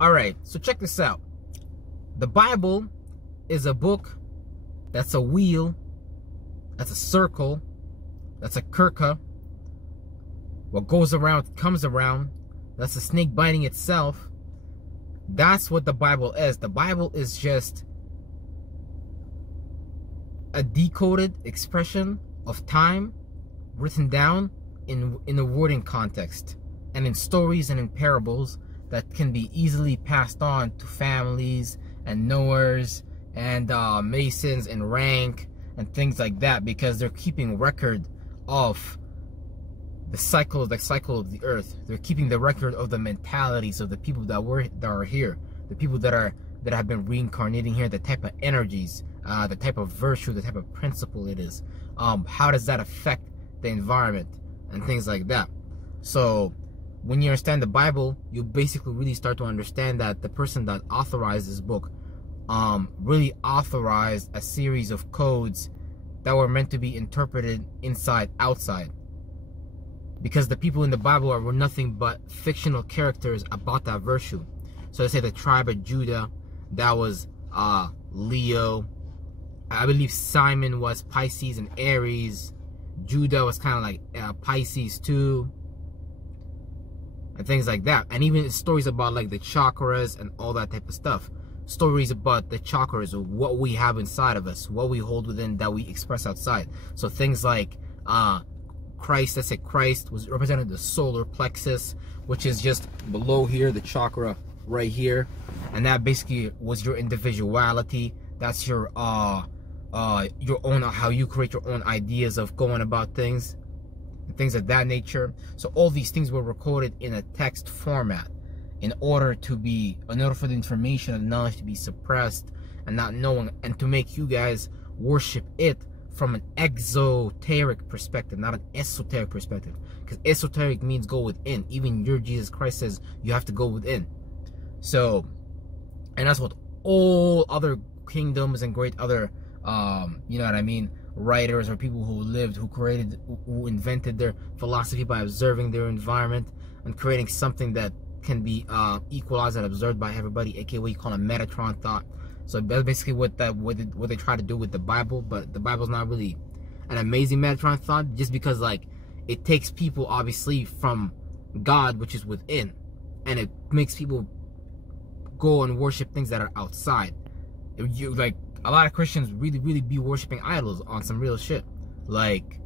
Alright, so check this out. The Bible is a book that's a wheel, that's a circle, that's a kirka. What goes around comes around. That's a snake biting itself. That's what the Bible is. The Bible is just a decoded expression of time written down in a wording context and in stories and in parables that can be easily passed on to families and knowers and masons and rank and things like that, because they're keeping record of the cycle of the earth. They're keeping the record of the mentalities of the people that are here, the people that have been reincarnating here, the type of energies, the type of virtue, the type of principle it is. How does that affect the environment and things like that? So when you understand the Bible, you basically really start to understand that the person that authorized this book really authorized a series of codes that were meant to be interpreted inside outside, because the people in the Bible were nothing but fictional characters about that virtue. So let's say the tribe of Judah, that was Leo. I believe Simon was Pisces and Aries. Judah was kind of like Pisces too, and things like that. And even stories about like the chakras and all that type of stuff. Stories about the chakras, or what we have inside of us, what we hold within that we express outside. So things like Christ, let's say Christ was represented the solar plexus, which is just below here, the chakra right here, and that basically was your individuality. That's your own, how you create your own ideas of going about things and things of that nature. So all these things were recorded in a text format in order for the information and knowledge to be suppressed and not known, and to make you guys worship it from an exoteric perspective, not an esoteric perspective. Because esoteric means go within. Even your Jesus Christ says you have to go within. So, and that's what all other kingdoms and great other, you know what I mean, writers or people who lived, who invented their philosophy by observing their environment and creating something that can be equalized and observed by everybody, aka what you call a Metatron thought. So that's basically what they try to do with the Bible. But the Bible's not really an amazing Metatron thought, just because like it takes people obviously from God, which is within, and it makes people go and worship things that are outside. You like a lot of Christians really be worshiping idols on some real shit, like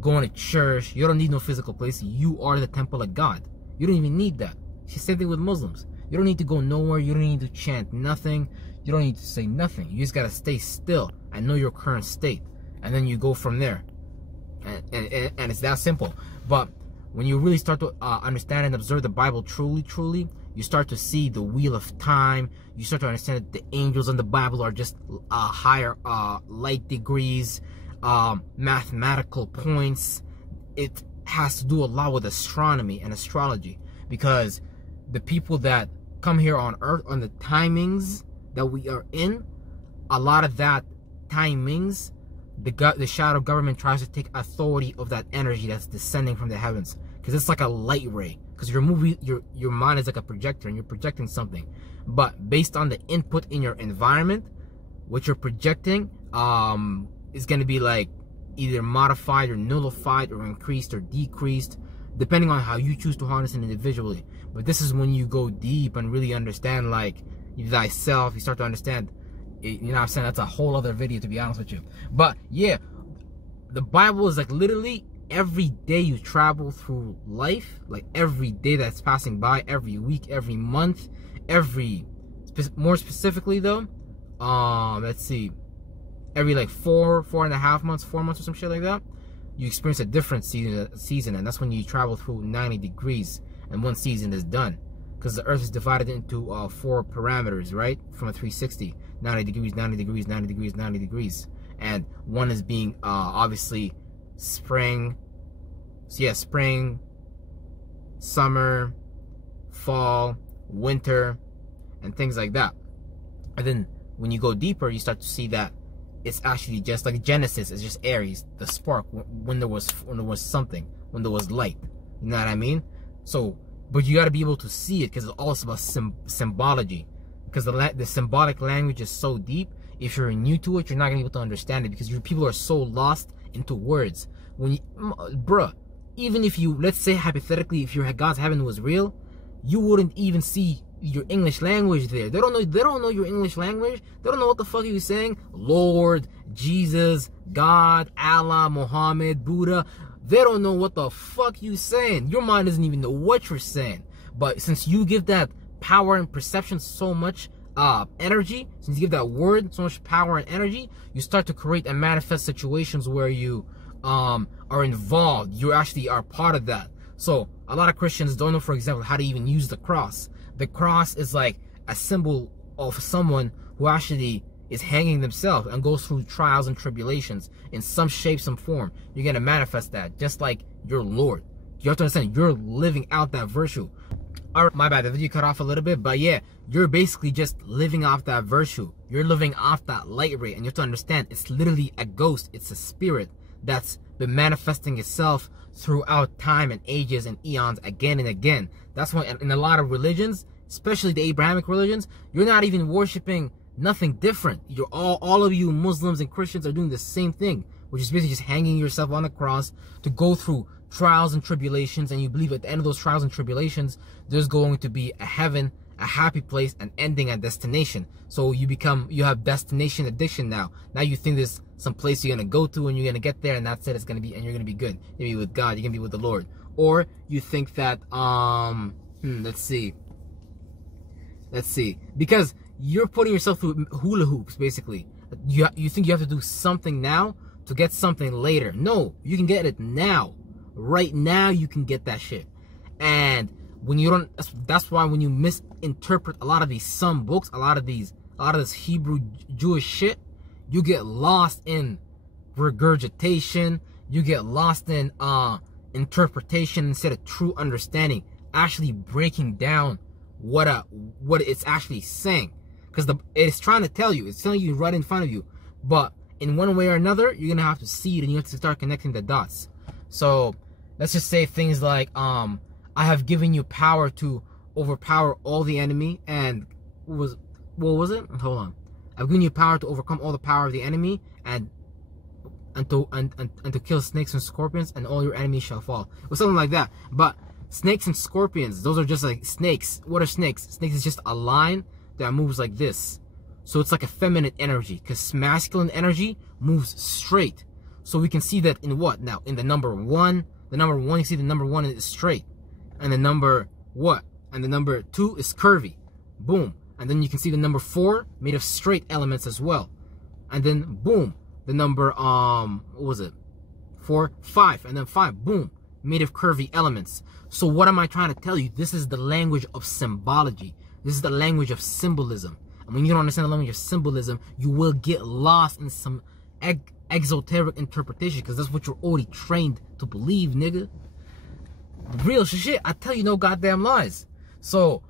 going to church. You don't need no physical place. You are the temple of God. You don't even need that. Same thing with Muslims. You don't need to go nowhere. You don't need to chant nothing. You don't need to say nothing. You just gotta stay still and know your current state, and then you go from there. And it's that simple. But when you really start to understand and observe the Bible truly, you start to see the wheel of time. You start to understand that the angels in the Bible are just higher light degrees, mathematical points. It has to do a lot with astronomy and astrology, because the people that come here on Earth, on the timings that we are in, a lot of that timings, the shadow government tries to take authority of that energy that's descending from the heavens, because it's like a light ray. Because your mind is like a projector, and you're projecting something, but based on the input in your environment, what you're projecting is going to be like either modified or nullified or increased or decreased, depending on how you choose to harness it individually. But this is when you go deep and really understand like thyself. You start to understand, you know what I'm saying? That's a whole other video, to be honest with you. But yeah, the Bible is like literally every day you travel through life, like every day that's passing by, every week, every month, more specifically though, let's see, every like 4.5 months, 4 months or some shit like that, you experience a different season, and that's when you travel through 90 degrees and one season is done, because the earth is divided into 4 parameters, right, from a 360, 90 degrees, 90 degrees, 90 degrees, 90 degrees, and one is being obviously spring, so yeah, spring, summer, fall, winter, and things like that. And then when you go deeper, you start to see that it's actually just like Genesis. It's just Aries, the spark, when there was something, when there was light. You know what I mean? So but you got to be able to see it because it's all about symbology. Because the symbolic language is so deep. If you're new to it, you're not gonna be able to understand it because people are so lost into words. When you, bruh, even if you, let's say hypothetically, if your God's heaven was real, you wouldn't even see your English language there. They don't know your English language. They don't know what the fuck you're saying. Lord, Jesus, God, Allah, Muhammad, Buddha. They don't know what the fuck you saying. Your mind doesn't even know what you're saying. But since you give that power and perception so much energy, since you give that word so much power and energy, you start to create and manifest situations where you are involved. You actually are part of that. So a lot of Christians don't know, for example, how to even use the cross. The cross is like a symbol of someone who actually is hanging themselves and goes through trials and tribulations in some shape, some form. You're going to manifest that just like your Lord. You have to understand, you're living out that virtue. Alright, my bad, the video cut off a little bit, but yeah, you're basically just living off that virtue. You're living off that light ray, and you have to understand, it's literally a ghost. It's a spirit that's been manifesting itself throughout time and ages and eons again and again. That's why in a lot of religions, especially the Abrahamic religions, you're not even worshiping nothing different. You're all of you Muslims and Christians are doing the same thing, which is basically just hanging yourself on the cross to go through trials and tribulations, and you believe at the end of those trials and tribulations there's going to be a heaven, a happy place, an ending, a destination. So you have destination addiction now. Now you think there's some place you're gonna go to and you're gonna get there and that's it, it's gonna be, and you're gonna be good. You're gonna be with God, you're gonna be with the Lord. Or you think that let's see, because you're putting yourself through hula hoops basically. You think you have to do something now to get something later. No, you can get it now. Right now you can get that shit. And when you don't, that's why when you misinterpret a lot of these some books, a lot of this Hebrew Jewish shit, you get lost in regurgitation, you get lost in interpretation instead of true understanding, actually breaking down what it's actually saying. Because it's trying to tell you, it's telling you right in front of you, but in one way or another you're gonna have to see it and you have to start connecting the dots. So let's just say things like I have given you power to overpower all the enemy, and what was it? Hold on. I've given you power to overcome all the power of the enemy, and to kill snakes and scorpions, and all your enemies shall fall. Or something like that. But snakes and scorpions, those are just like snakes. What are snakes? Snakes is just a line that moves like this. So it's like a feminine energy, because masculine energy moves straight. So we can see that in what? Now, in the number 1, you see the number 1 is straight. And the number what? And the number 2 is curvy. Boom. And then you can see the number 4 made of straight elements as well. And then boom, the number what was it? 4, 5, and then 5, boom, made of curvy elements. So what am I trying to tell you? This is the language of symbology. This is the language of symbolism. And when you don't understand the language of symbolism, you will get lost in some exoteric interpretation, because that's what you're already trained to believe, nigga. Real shit. I tell you no goddamn lies. So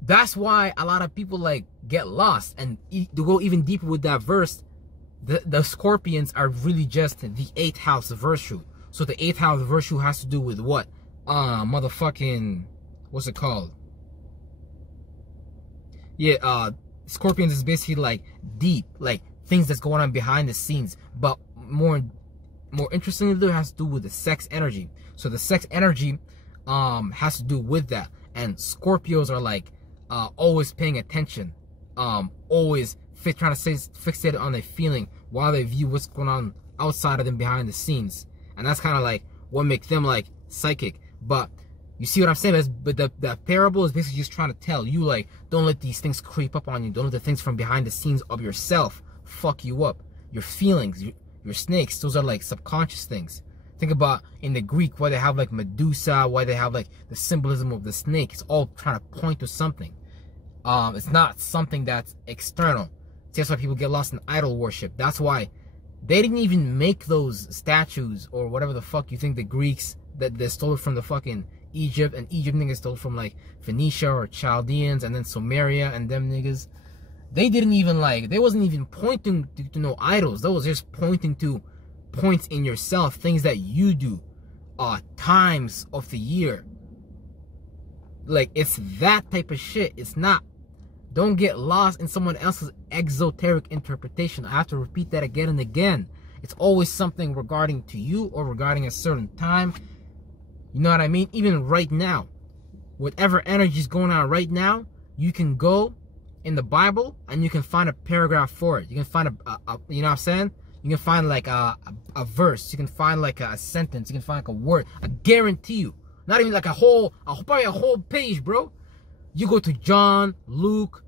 that's why a lot of people like get lost. And to go even deeper with that verse, the scorpions are really just the 8th house virtue. So the 8th house virtue has to do with what? Motherfucking, what's it called? Yeah, scorpions is basically like deep, like things that's going on behind the scenes. But more interestingly, it has to do with the sex energy. So the sex energy has to do with that. And Scorpios are like always paying attention, always trying to stay fixated on their feeling while they view what's going on outside of them behind the scenes. And that's kind of like what makes them like psychic. But you see what I'm saying? But the parable is basically just trying to tell you, like, don't let these things creep up on you. Don't let the things from behind the scenes of yourself fuck you up. Your feelings, your snakes, those are like subconscious things. Think about in the Greek why they have like Medusa, why they have like the symbolism of the snake. It's all trying to point to something. It's not something that's external. That's why people get lost in idol worship. That's why they didn't even make those statues or whatever the fuck you think the Greeks, that they stole it from the fucking Egypt, and Egypt niggas stole from like Phoenicia or Chaldeans, and then Sumeria and them niggas. They didn't even like, they wasn't even pointing to no idols. That was just pointing to points in yourself, things that you do, times of the year. Like, it's that type of shit. It's not. Don't get lost in someone else's exoteric interpretation. I have to repeat that again and again. It's always something regarding to you or regarding a certain time. You know what I mean? Even right now, whatever energy is going on right now, you can go in the Bible and you can find a paragraph for it. You can find a you know what I'm saying? You can find like a verse. You can find like a sentence. You can find like a word. I guarantee you. Not even like probably a whole page, bro. You go to John, Luke,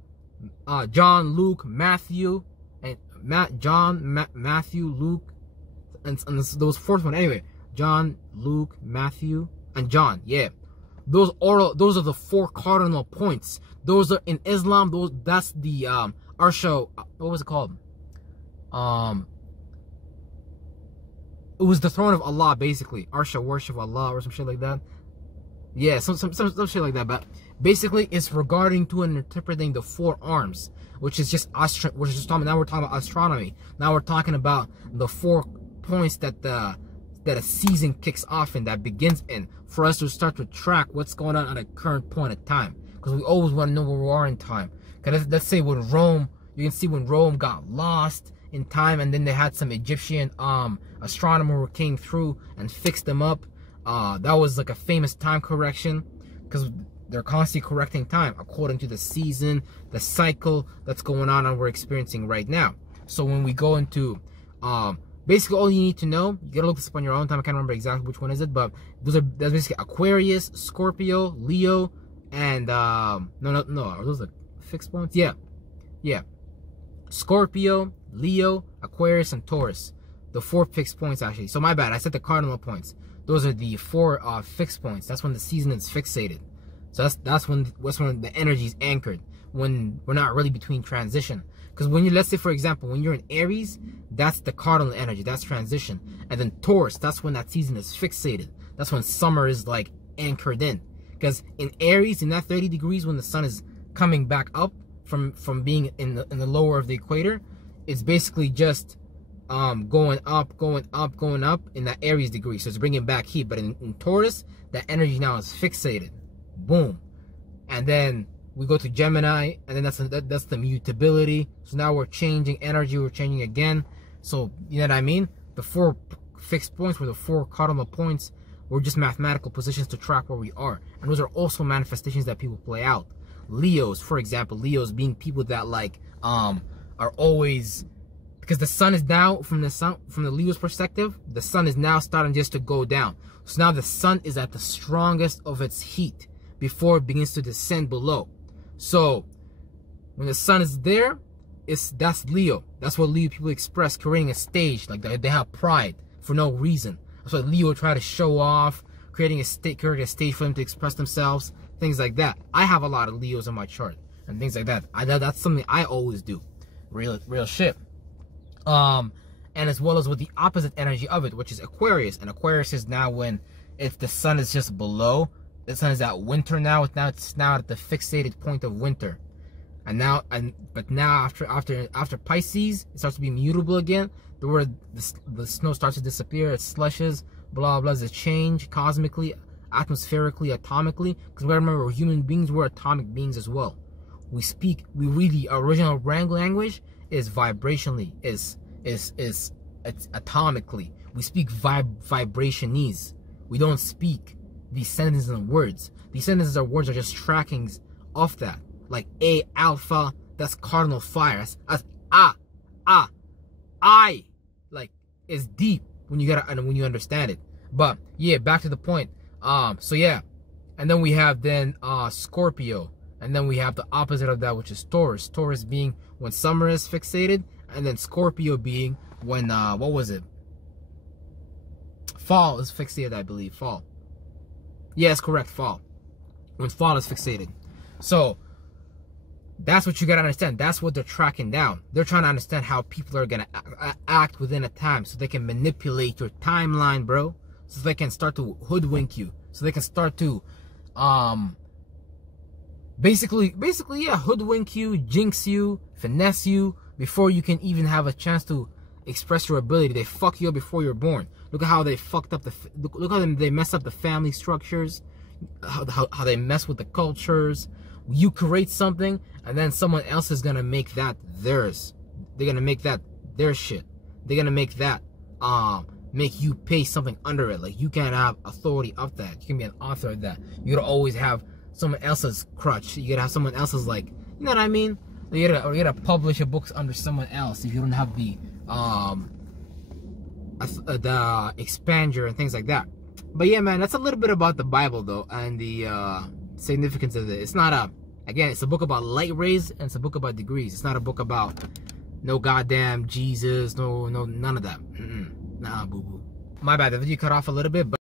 Matthew, and Matthew, Luke, and those fourth one. Anyway, John, Luke, Matthew, and John. Yeah, those are the 4 cardinal points. Those are in Islam. That's the Arsha. What was it called? It was the throne of Allah, basically. Arsha, worship Allah, or some shit like that. Yeah, some shit like that. But basically, it's regarding to and interpreting the 4 arms, which is just now we're talking about astronomy. Now we're talking about the 4 points that a season kicks off in, that begins in, for us to start to track what's going on at a current point of time. Because we always want to know where we are in time. Because let's say when Rome, you can see when Rome got lost in time, and then they had some Egyptian astronomer who came through and fixed them up. That was like a famous time correction, because they're constantly correcting time according to the season, the cycle that's going on and we're experiencing right now. So when we go into basically all you need to know, you gotta look this up on your own time. I can't remember exactly which one is it, but that's basically Aquarius, Scorpio, Leo, and no, are those the fixed points? Yeah, Scorpio, Leo, Aquarius, and Taurus. The 4 fixed points, actually. So my bad, I said the cardinal points. Those are the 4 fixed points. That's when the season is fixated. So that's when the energy is anchored, when we're not really between transition. Because when you, let's say for example, when you're in Aries, that's the cardinal energy, that's transition. And then Taurus, that's when that season is fixated. That's when summer is like anchored in. Because in Aries, in that 30 degrees, when the sun is coming back up from being in the lower of the equator, it's basically just going up in that Aries degree. So it's bringing back heat. But in Taurus, that energy now is fixated. Boom. And then we go to Gemini, and then that's the mutability. So now we're changing energy, we're changing again. So you know what I mean? The 4 fixed points were the 4 cardinal points. We're just mathematical positions to track where we are. And those are also manifestations that people play out. Leos, for example, Leos being people that like are always, because the sun is now, from the Leo's perspective, the sun is now starting just to go down. So now the sun is at the strongest of its heat before it begins to descend below. So when the sun is there, that's Leo. That's what Leo people express, creating a stage. Like they have pride for no reason. That's why Leo try to show off, creating a stage for them to express themselves, things like that. I have a lot of Leos in my chart and things like that. That's something I always do. Real shit. And as well as with the opposite energy of it, which is Aquarius. And Aquarius is now when the sun is just below. The sun is at winter now. It's now at the fixated point of winter. But now after Pisces, it starts to be mutable again. Where the snow starts to disappear, it slushes, blah blah. It's a change cosmically, atmospherically, atomically. Because we remember, we're human beings, we're atomic beings as well. We read the original language is vibrationally, it's atomically. We speak vibrationese. We don't speak these sentences and words. These sentences or words are just trackings of that. Like A alpha, that's cardinal fire. That's I. Like, it's deep when you understand it. But yeah, back to the point. So yeah, and then we have Scorpio, and then we have the opposite of that, which is Taurus. Taurus being when summer is fixated, and then Scorpio being when what was it? Fall is fixated, I believe. Fall. Yes, correct. Fall. When fall is fixated. So that's what you gotta understand. That's what they're tracking down. They're trying to understand how people are gonna act within a time, so they can manipulate your timeline, bro. So they can start to hoodwink you. So they can start to, basically, yeah, hoodwink you, jinx you, finesse you before you can even have a chance to express your ability. They fuck you up before you're born. Look at how they fucked up look how they messed up the family structures. how they mess with the cultures. You create something, and then someone else is gonna make that theirs. They're gonna make that their shit. They're gonna make that make you pay something under it. Like, you can't have authority of that. You can be an author of that. You gotta always have someone else's crutch. You gotta have someone else's, like, you know what I mean? You gotta publish your books under someone else if you don't have the expander and things like that. But yeah, man, that's a little bit about the Bible, though, and the significance of it. It's not again, it's a book about light rays, and it's a book about degrees. It's not a book about no goddamn Jesus, no none of that. Nah, boo boo. My bad, the video cut off a little bit, but